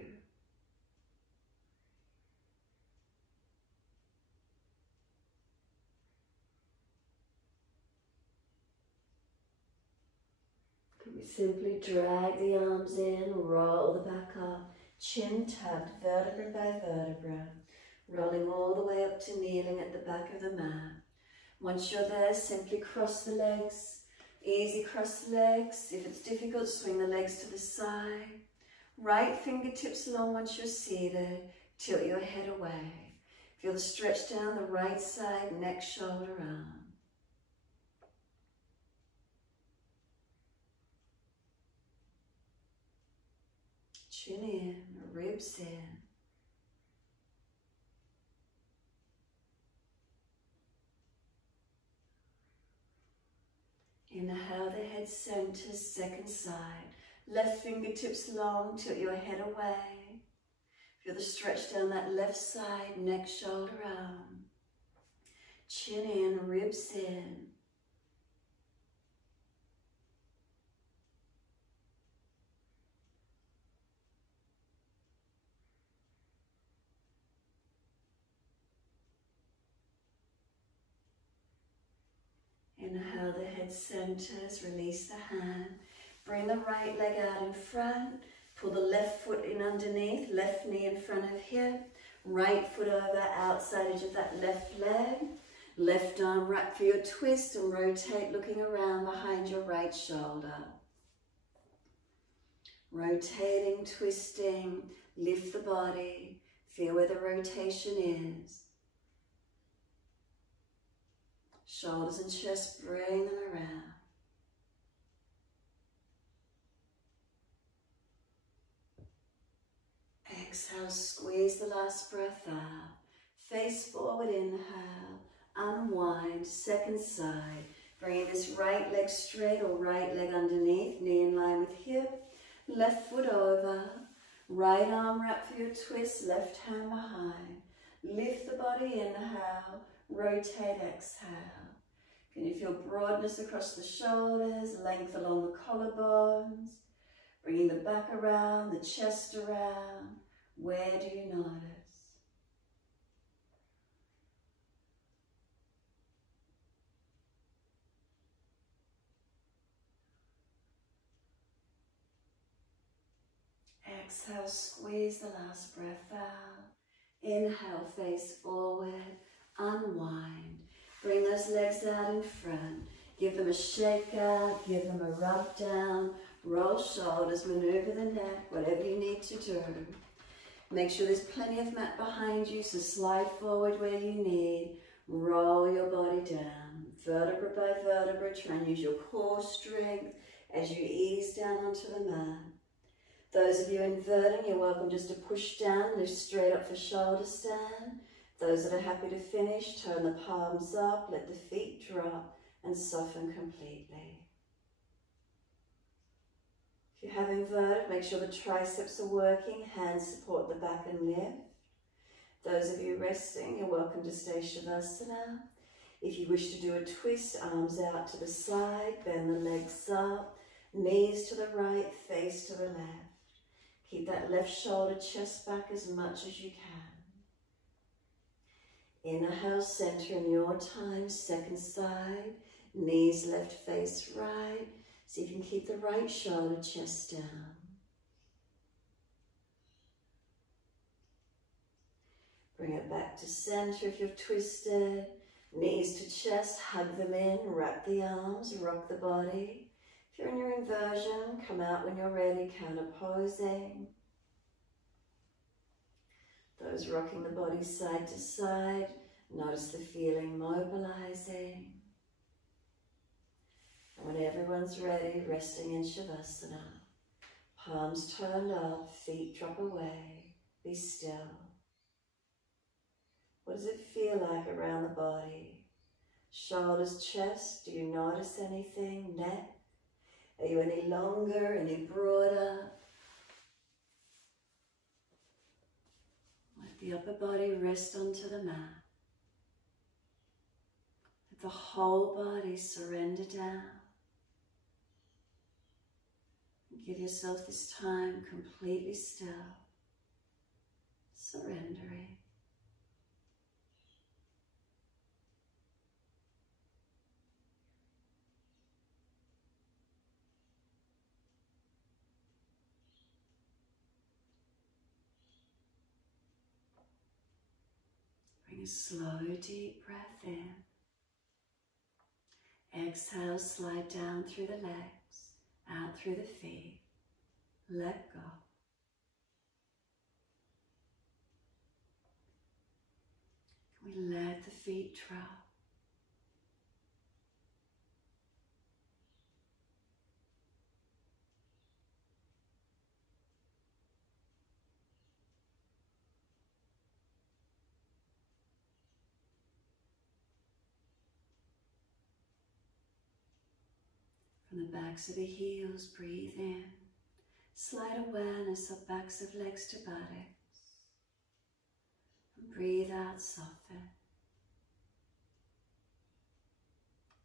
Can we simply drag the arms in, roll the back up, chin tucked, vertebra by vertebra. Rolling all the way up to kneeling at the back of the mat. Once you're there, simply cross the legs. Easy cross the legs. If it's difficult, swing the legs to the side. Right fingertips long once you're seated. Tilt your head away. Feel the stretch down the right side, neck, shoulder, arm. Chin in, ribs in. Inhale, the head centers, second side. Left fingertips long, tilt your head away. Feel the stretch down that left side, neck, shoulder, arm. Chin in, ribs in. Inhale, the head centers, release the hand. Bring the right leg out in front. Pull the left foot in underneath, left knee in front of hip. Right foot over, outside edge of that left leg. Left arm wrap for your twist and rotate, looking around behind your right shoulder. Rotating, twisting, Lift the body. Feel where the rotation is. Shoulders and chest, bring them around. Exhale, squeeze the last breath out. Face forward, inhale. Unwind, second side. Bringing this right leg straight or right leg underneath, knee in line with hip. Left foot over. Right arm wrap for your twist, left hand behind. Lift the body, inhale. Rotate, exhale. Can you feel broadness across the shoulders, length along the collarbones? Bringing the back around, the chest around. Where do you notice? Exhale, squeeze the last breath out. Inhale, face forward, unwind. Bring those legs out in front. Give them a shake out, give them a rub down. Roll shoulders, maneuver the neck, whatever you need to do. Make sure there's plenty of mat behind you, so slide forward where you need. Roll your body down, vertebra by vertebra. Try and use your core strength as you ease down onto the mat. Those of you inverting, you're welcome just to push down, lift straight up for shoulder stand. Those that are happy to finish, turn the palms up, let the feet drop and soften completely. If you have inverted, make sure the triceps are working, hands support the back and lift. Those of you resting, you're welcome to stay Shavasana. If you wish to do a twist, arms out to the side, bend the legs up, knees to the right, face to the left. Keep that left shoulder, chest back as much as you can. Inhale, center in your time, second side, knees left, face right. See if you can keep the right shoulder, chest down. Bring it back to center if you've twisted. Knees to chest, hug them in, wrap the arms, rock the body. If you're in your inversion, come out when you're ready, counter posing. Those rocking the body side to side, notice the feeling mobilizing. And when everyone's ready, resting in Shavasana. Palms turned up, feet drop away, be still. What does it feel like around the body? Shoulders, chest, do you notice anything? Neck? Are you any longer, any broader? Let the upper body rest onto the mat. Let the whole body surrender down. Give yourself this time completely still, surrendering. Bring a slow, deep breath in. Exhale, slide down through the legs, out through the feet. Let go. Can we let the feet drop? From the backs of the heels, breathe in. Slight awareness of backs of legs to buttocks. And breathe out, soften.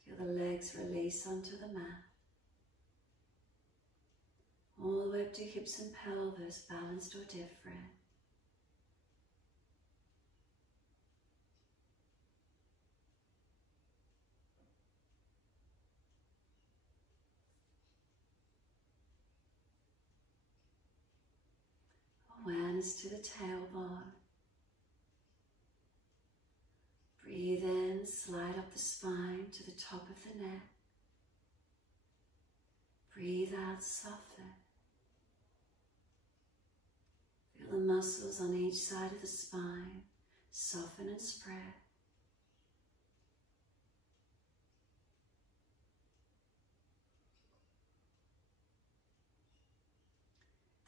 Feel the legs release onto the mat. All the way up to hips and pelvis, balanced or different. Awareness to the tailbone. Breathe in, slide up the spine to the top of the neck. Breathe out, soften. Feel Feel the muscles on each side of the spine soften and spread.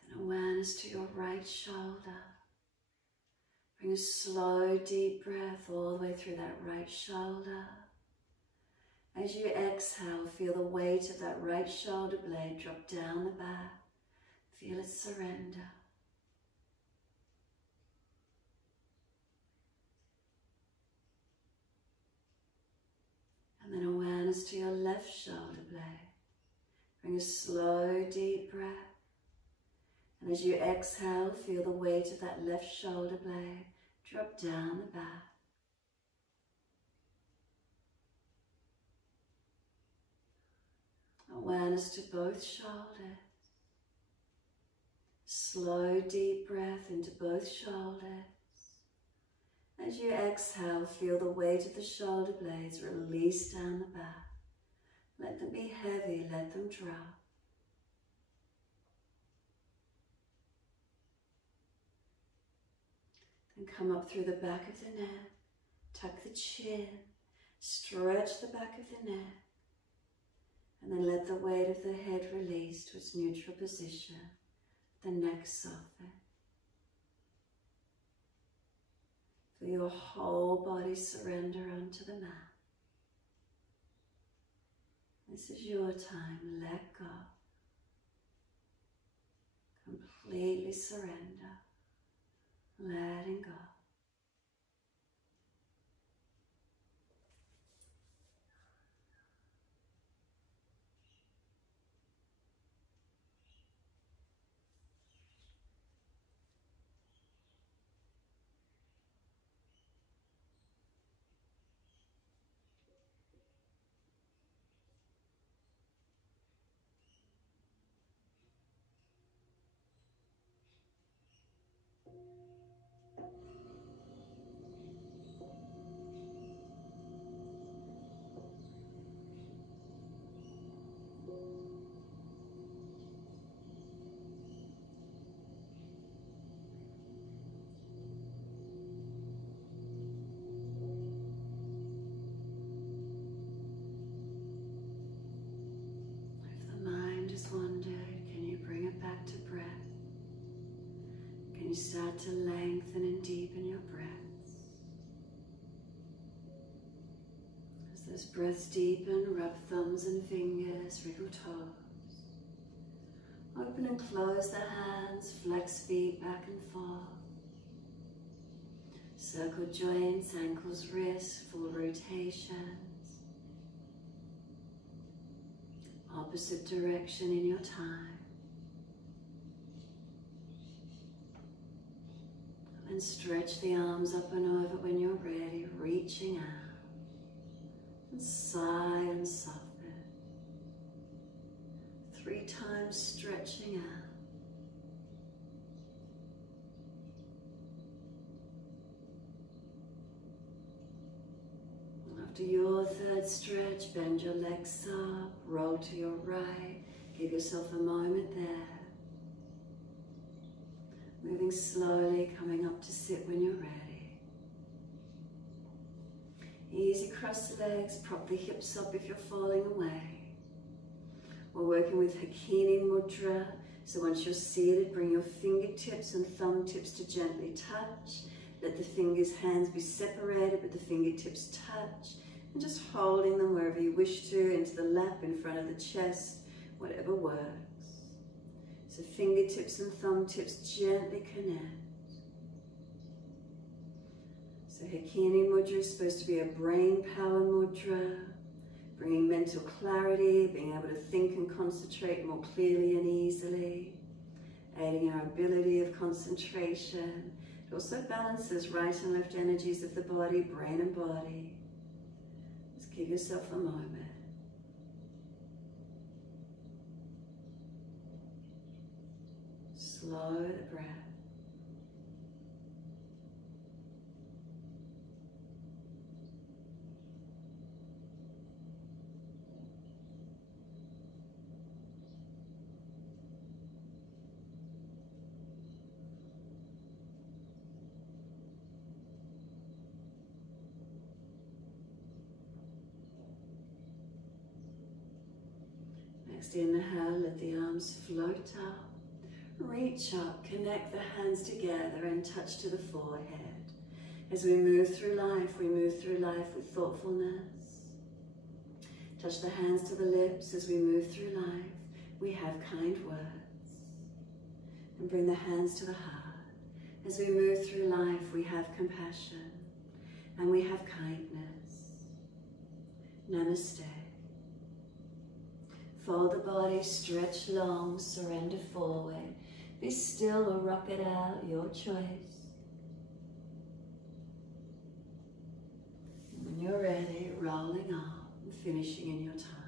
Then awareness to your right shoulder. Bring a slow, deep breath all the way through that right shoulder. As you exhale, feel the weight of that right shoulder blade drop down the back. Feel it surrender. And then awareness to your left shoulder blade. Bring a slow, deep breath. And as you exhale, feel the weight of that left shoulder blade drop down the back. Awareness to both shoulders. Slow, deep breath into both shoulders. As you exhale, feel the weight of the shoulder blades release down the back. Let them be heavy, let them drop. Then come up through the back of the neck, tuck the chin, stretch the back of the neck, and then let the weight of the head release to its neutral position, the neck soften. Feel your whole body surrender onto the mat. This is your time, let go. Completely surrender, letting go. Wandered, can you bring it back to breath? Can you start to lengthen and deepen your breaths? As those breaths deepen, rub thumbs and fingers, wriggle toes. Open and close the hands, flex feet back and forth. Circle joints, ankles, wrists, full rotations. Opposite direction in your time. And stretch the arms up and over when you're ready, reaching out. And sigh and soften. 3 times stretching out. After your third stretch, bend your legs up, roll to your right, give yourself a moment there. Moving slowly, coming up to sit when you're ready. Easy cross the legs, prop the hips up if you're falling away. We're working with Hakini Mudra, so once you're seated, bring your fingertips and thumb tips to gently touch. Let the fingers, hands be separated, but the fingertips touch. And just holding them wherever you wish to, into the lap, in front of the chest, whatever works. So fingertips and thumb tips gently connect. So Hakini Mudra is supposed to be a brain power mudra, bringing mental clarity, being able to think and concentrate more clearly and easily, aiding our ability of concentration. It also balances right and left energies of the body, brain and body. Just give yourself a moment. Slow the breath. Next inhale, let the arms float up. Reach up, connect the hands together and touch to the forehead. As we move through life with thoughtfulness. Touch the hands to the lips as we move through life. We have kind words. And bring the hands to the heart. As we move through life, we have compassion and we have kindness. Namaste. Fold the body, stretch long, surrender forward. Be still or rock it out, your choice. When you're ready, rolling up and finishing in your time.